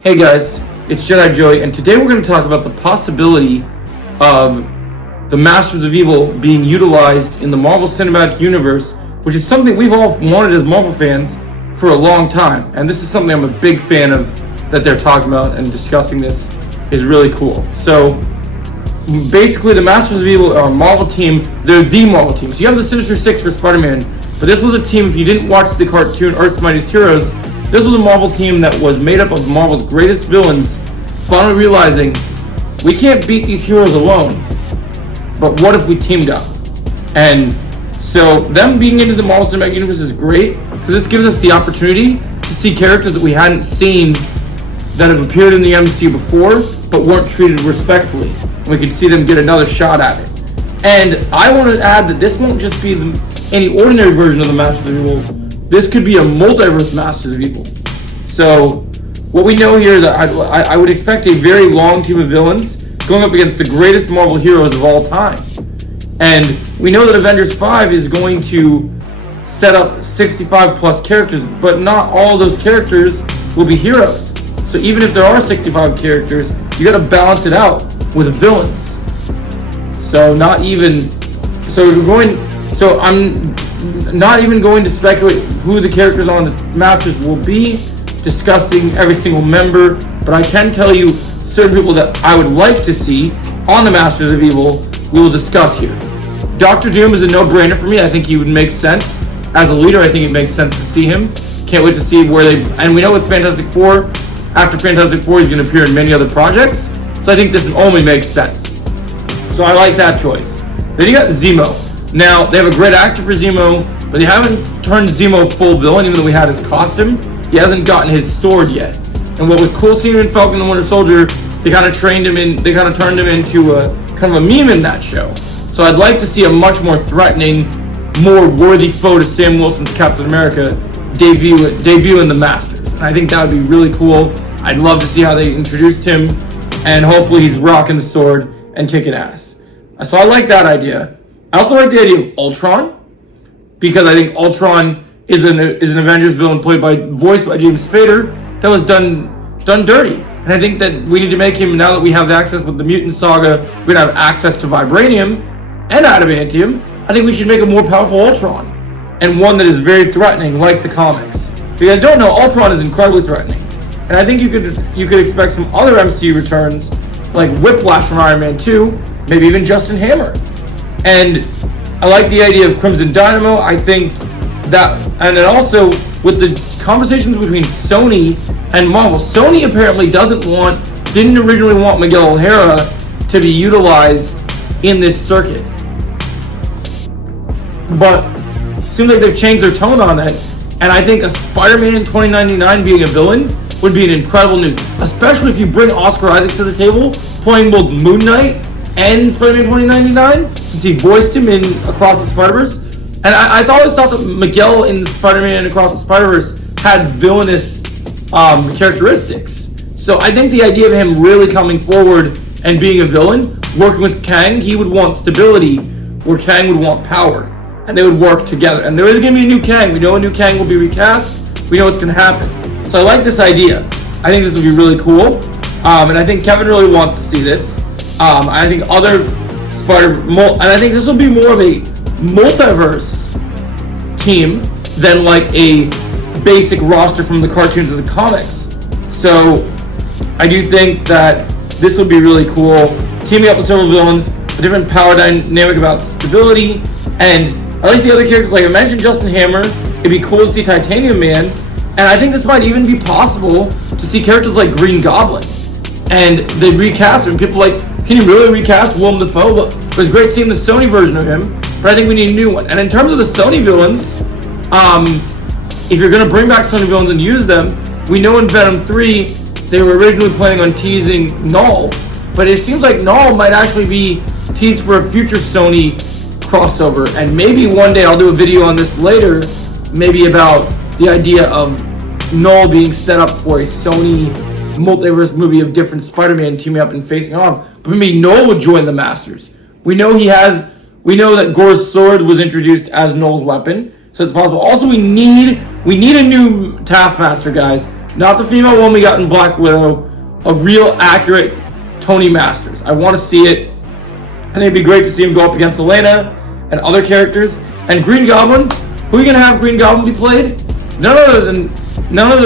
Hey guys, it's Jedi Joey, and today we're going to talk about the possibility of the Masters of Evil being utilized in the Marvel Cinematic Universe, which is something we've all wanted as Marvel fans for a long time. And this is something I'm a big fan of that they're talking about, and discussing this is really cool. So basically, the Masters of Evil are a Marvel team. They're the Marvel team. So you have the Sinister Six for Spider-Man, but this was a team, if you didn't watch the cartoon Earth's Mightiest Heroes, this was a Marvel team that was made up of Marvel's greatest villains, finally realizing we can't beat these heroes alone, but what if we teamed up? And so them being into the Marvel Cinematic Universe is great, because this gives us the opportunity to see characters that we hadn't seen that have appeared in the MCU before, but weren't treated respectfully. And we could see them get another shot at it. And I want to add that this won't just be any ordinary version of the Masters of Evil. This could be a multiverse Masters of Evil. So what we know here is that I would expect a very long team of villains going up against the greatest Marvel heroes of all time. And we know that Avengers 5 is going to set up 65 plus characters, but not all of those characters will be heroes. So even if there are 65 characters, you got to balance it out with villains. I'm not even going to speculate who the characters on the Masters will be, discussing every single member, but I can tell you certain people that I would like to see on the Masters of Evil we will discuss here. Doctor Doom is a no-brainer for me. I think he would make sense. As a leader, I think it makes sense to see him. Can't wait to see where and we know with Fantastic Four, after Fantastic Four, he's going to appear in many other projects, so I think this only makes sense. So I like that choice. Then you got Zemo. Now, they have a great actor for Zemo, but they haven't turned Zemo full villain, even though we had his costume. He hasn't gotten his sword yet. And what was cool seeing him in Falcon and Winter Soldier, they kind of turned him into a kind of a meme in that show. So I'd like to see a much more threatening, more worthy foe to Sam Wilson's Captain America debut in the Masters. And I think that would be really cool. I'd love to see how they introduced him, and hopefully he's rocking the sword and kicking ass. So I like that idea. I also like the idea of Ultron, because I think Ultron is an Avengers villain voiced by James Spader that was done dirty. And I think that we need to make him, now that we have the access with the Mutant Saga, we're going to have access to Vibranium and Adamantium, I think we should make a more powerful Ultron, and one that is very threatening, like the comics. If you guys don't know, Ultron is incredibly threatening. And I think you could expect some other MCU returns, like Whiplash from Iron Man 2, maybe even Justin Hammer. And I like the idea of Crimson Dynamo. I think that, and then also with the conversations between Sony and Marvel, Sony apparently didn't originally want Miguel O'Hara to be utilized in this circuit. But it seems like they've changed their tone on it. And I think a Spider-Man 2099 being a villain would be an incredible news, especially if you bring Oscar Isaac to the table, playing both Moon Knight and Spider-Man 2099, since he voiced him in Across the Spider-Verse. And I always thought that Miguel in Spider-Man Across the Spider-Verse had villainous characteristics. So I think the idea of him really coming forward and being a villain, working with Kang, he would want stability, where Kang would want power, and they would work together. And there is going to be a new Kang. We know a new Kang will be recast. We know what's going to happen. So I like this idea. I think this would be really cool. And I think Kevin really wants to see this. I think and I think this will be more of a multiverse team than like a basic roster from the cartoons and the comics. So I do think that this would be really cool. Teaming up with several villains, a different power dynamic about stability, and at least the other characters, like I mentioned Justin Hammer, it'd be cool to see Titanium Man, and I think this might even be possible to see characters like Green Goblin. And they recast him. People like, can you really recast Willem Dafoe? But it was great seeing the Sony version of him, but I think we need a new one. And in terms of the Sony villains, if you're going to bring back Sony villains and use them, we know in Venom 3, they were originally planning on teasing Null, but it seems like Null might actually be teased for a future Sony crossover. And maybe one day I'll do a video on this later, maybe about the idea of Null being set up for a Sony multiverse movie of different Spider-Man teaming up and facing off. But maybe Null would join the Masters. We know that Gore's sword was introduced as Null's weapon, so it's possible. Also, we need a new Taskmaster, guys. Not the female one we got in Black Widow. A real accurate Tony Masters. I want to see it. I think it'd be great to see him go up against Elena and other characters. And Green Goblin, who are you gonna have Green Goblin be played? None other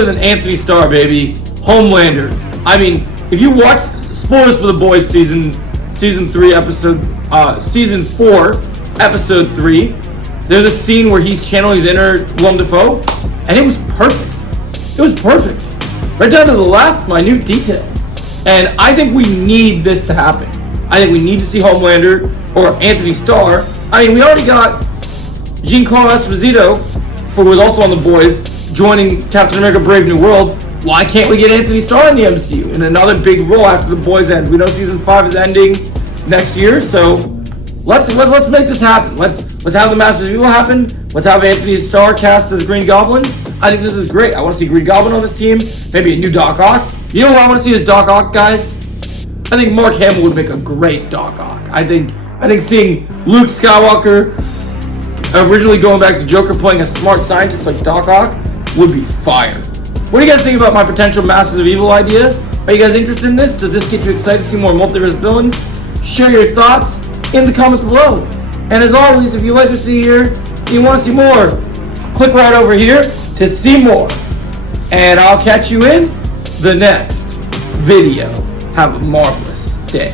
than Anthony Starr, baby. Homelander. I mean, if you watch, spoilers for The Boys season 4, episode 3, there's a scene where he's channeling his inner Willem Dafoe, and it was perfect. It was perfect. Right down to the last minute detail. And I think we need this to happen. I think we need to see Homelander or Anthony Starr. I mean, we already got Giancarlo Esposito, who was also on The Boys, joining Captain America Brave New World. Why can't we get Anthony Starr in the MCU in another big role after The Boys ends? We know season 5 is ending next year, so let's make this happen. Let's have the Masters of Evil happen. Let's have Anthony Starr cast as Green Goblin. I think this is great. I want to see Green Goblin on this team. Maybe a new Doc Ock. You know what I want to see as Doc Ock, guys? I think Mark Hamill would make a great Doc Ock. I think seeing Luke Skywalker originally going back to Joker playing a smart scientist like Doc Ock would be fire. What do you guys think about my potential Masters of Evil idea? Are you guys interested in this? Does this get you excited to see more multiverse villains? Share your thoughts in the comments below. And as always, if you like to see here and you want to see more, click right over here to see more. And I'll catch you in the next video. Have a marvelous day.